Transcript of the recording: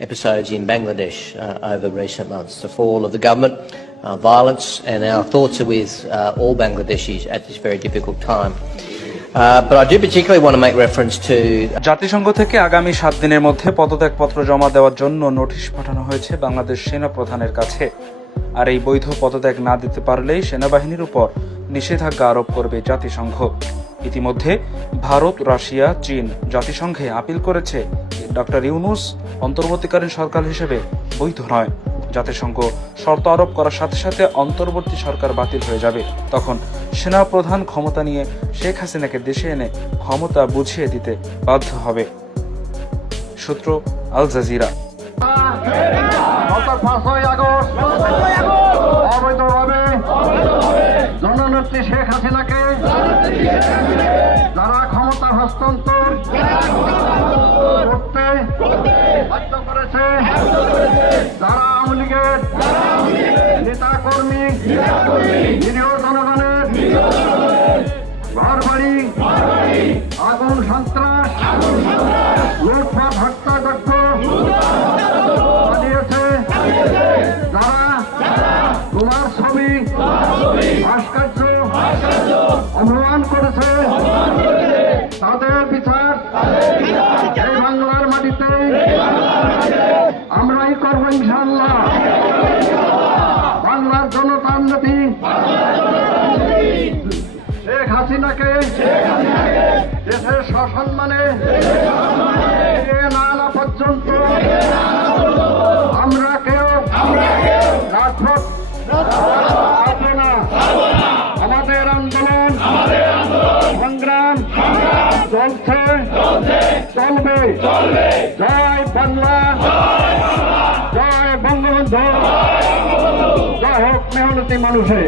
episodes in Bangladesh uh, over recent months. The fall of the government, uh, violence, and our thoughts are with uh, all Bangladeshis at this very difficult time. Uh, জাতিসংঘ থেকে আগামী সাত দিনের মধ্যে পদত্যাগপত্র জমা দেওয়ার জন্য নোটিশ পাঠানো হয়েছে বাংলাদেশ সেনা প্রধানের কাছে আর এই বৈধ পদত্যাগ না দিতে পারলেই সেনাবাহিনীর উপর নিষেধাজ্ঞা আরোপ করবে জাতিসংঘ ইতিমধ্যে ভারত রাশিয়া চীন জাতিসংঘে আপিল করেছে ডক্টর ইউনুস অন্তর্বর্তীকালীন সরকার হিসেবে বৈধ নয়। জাতিসংঘ শর্ত আরোপ করার সাথে সাথে অন্তর্বর্তী সরকার বাতিল হয়ে যাবে। তখন সেনা প্রধান ক্ষমতা নিয়ে শেখ হাসিনাকে দেশে এনে ক্ষমতা বুঝিয়ে দিতে বাধ্য হবে। সূত্র আল জাজিরা। জননেত্রী শেখ হাসিনাকে যারা ক্ষমতা হস্তান্তর করেছে। যারা আওয়ামী লীগের নেতা কর্মী নিরীহ জনগণের ঘর বাড়ি আগুন সন্ত্রাস, লুটপাট, হত্যাযজ্ঞ চালিয়েছে। যারা তোমার ছবি, ভাস্কর্য অপমান করেছে, তাদের বিচার বাংলার মাটিতে করব ইনশাল্লাহ বাংলার নেত্রী। শেখ হাসিনাকে দেশের সসম্মানে না আনা পর্যন্ত আমরা কেউ ছাড়বো না। আমাদের আন্দোলন সংগ্রাম চলছে চলবে। জয় বাংলা। হোক মেহনতি মানুষের।